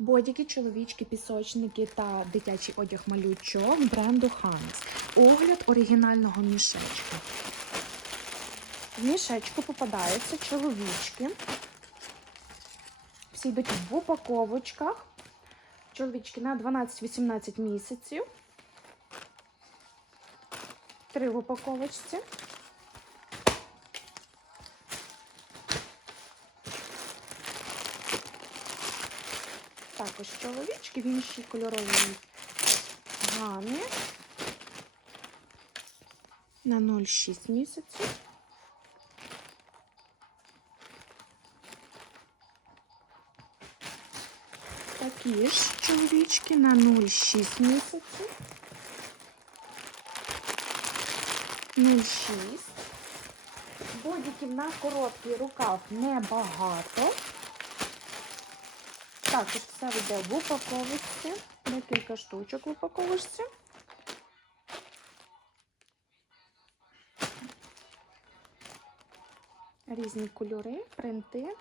Бодіки, чоловічки, пісочники та дитячий одяг малючок бренду Hans. Огляд оригінального мішечка. В мішечку попадаються чоловічки. Всі йдуть в упаковочках. Чоловічки на 12-18 місяців. Три в упаковочці. Також чоловічки в іншій кольоровій гамі на 0,6 місяців. Такі ж чоловічки на 0,6 місяців. 0,6. Бодіків на короткий рукав небагато. Також все йде в упаковочці. Декілька штучок в упаковочці. Різні кольори, принти.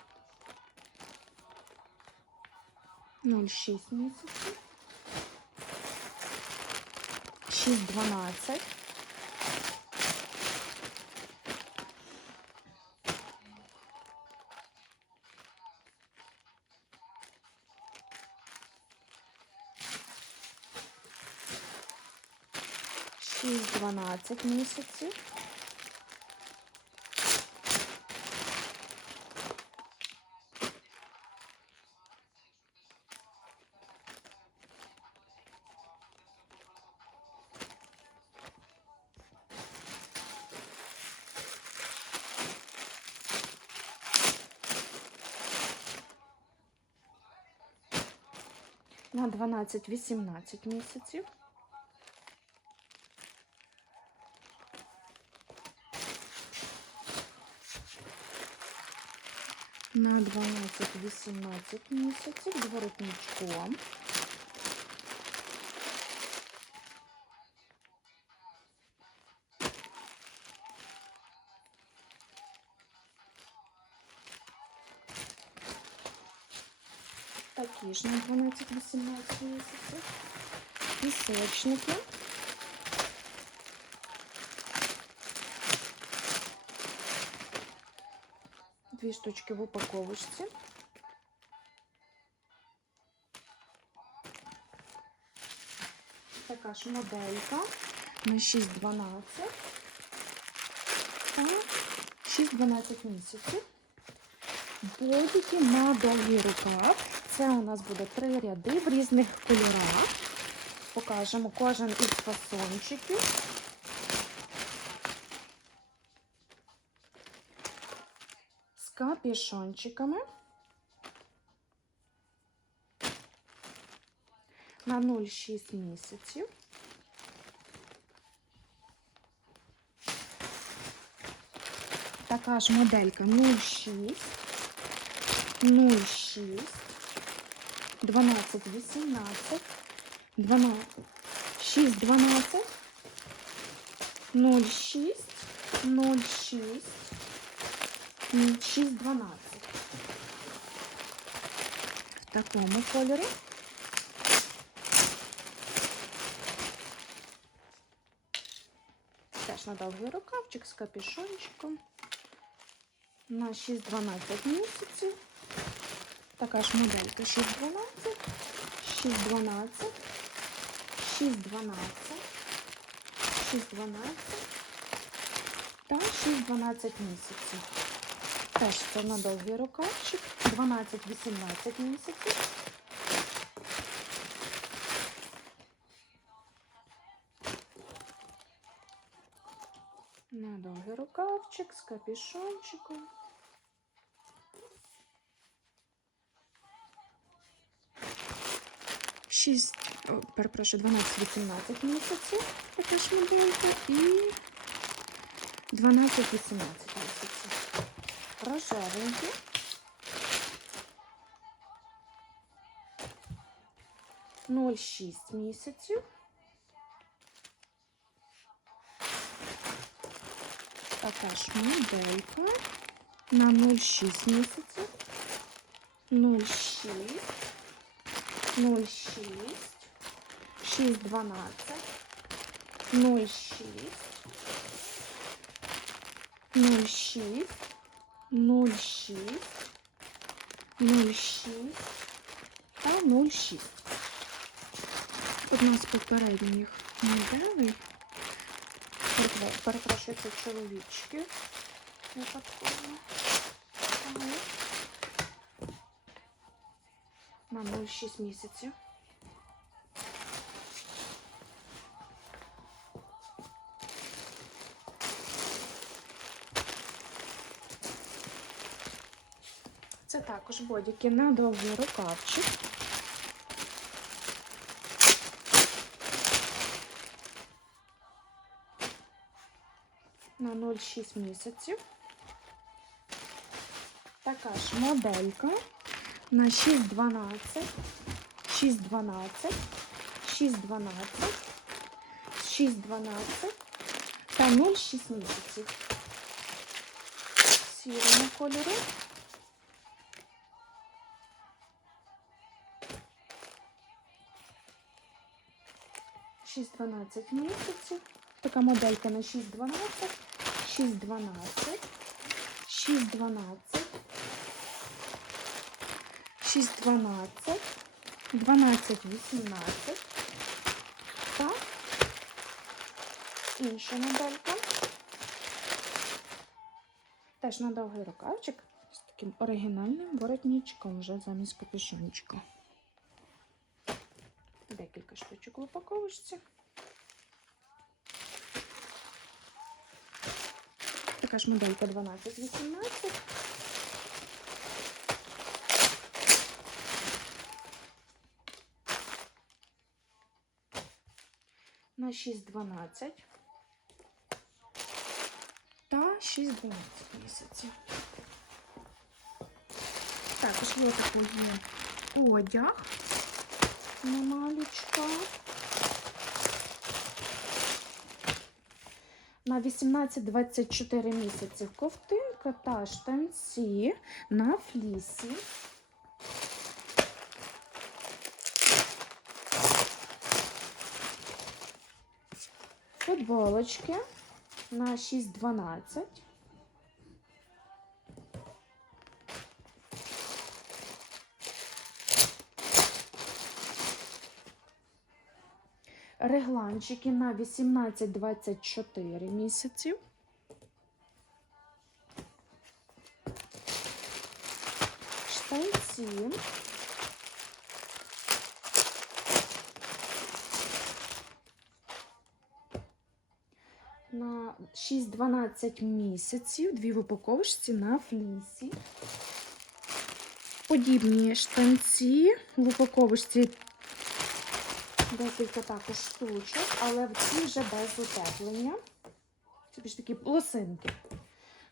0,6 місяців. 6,12. Шість дванадцять місяців. На 12-18 місяців. На 12-18 місяців з воротничком. Такі ж на 12-18 місяців. Пісочники. Дві штучки в упаковочці. Така ж моделька на 6-12 та 6-12 місяців. Бодіки на довгий рукав. Це у нас буде три ряди в різних кольорах. Покажемо кожен із фасончиків. капішончиками. На 0,6 місяців. Така ж моделька 0,6. 0,6, 12, 18, 12, 6, 12, 0,6, 0,6, 6, 12. В такому кольорі. Теж на довгий рукавчик з капюшончиком. На 6-12 місяців. Така ж моделька 612, 612, 612, 612 та 6-12 місяців. Теж це на довгий рукавчик, 12-18 місяців. На довгий рукавчик з капюшончиком. Шість, перепрошую, 12-18 місяців, така ж моделька, і 12-18 місяців. Рожевенькі. Ноль шість місяців. Така ж моделька на 0,6 місяців. 0,6. 06, 6, 12, 06, 06, 06, 06 та 06. Одна з попередніх моделей. Перепро- Перепрошую, це чоловічки. Випадково. Так. На 0,6 місяців. Це також бодіки на довгий рукавчик. На 0,6 місяців. Така ж моделька на 6,12, 6,12, 6,12, 6,12 та 0,6 місяців. Сірому кольору. Шість дванадцять місяців. Така моделька на 6,12, 6,12, 6,12, 6, 12, 12, 18 та інша моделька. Теж на довгий рукавчик. З таким оригінальним воротничком вже замість капюшончика. Декілька штучок в упаковочці. Така ж моделька 12-18. на 6,12 та 6,12 місяців. Також є такий одяг на малючка. На 18-24 місяці ковтинка та штанці на флісі. Футболочки на 6,12. Регланчики на 18-24 місяців. Штанці. на 6-12 місяців, дві в упаковочці на флісі. Подібні штанці в упаковочці декілька також штучок, але в цій вже без утеплення. Це більш такі лосинки.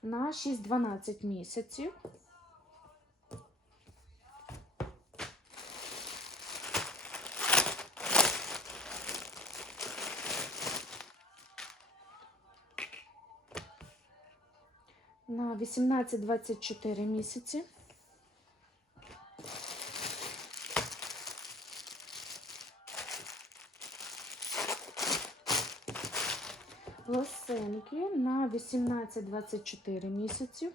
На 6-12 місяців. на 18-24 місяці. Лосинки на 18-24 місяців.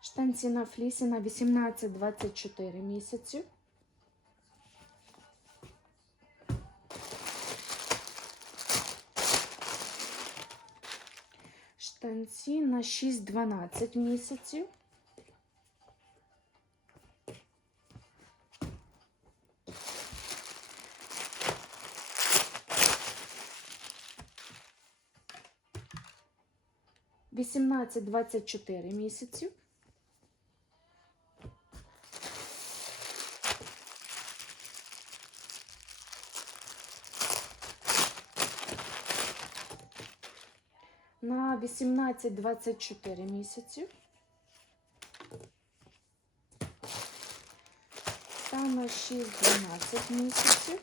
Штанці на флісі на 18-24 місяці. Штанці на 6-12 місяців. Вісімнадцять-двадцять чотири місяців. на 18-24 місяців. Саме на 6-12 місяців.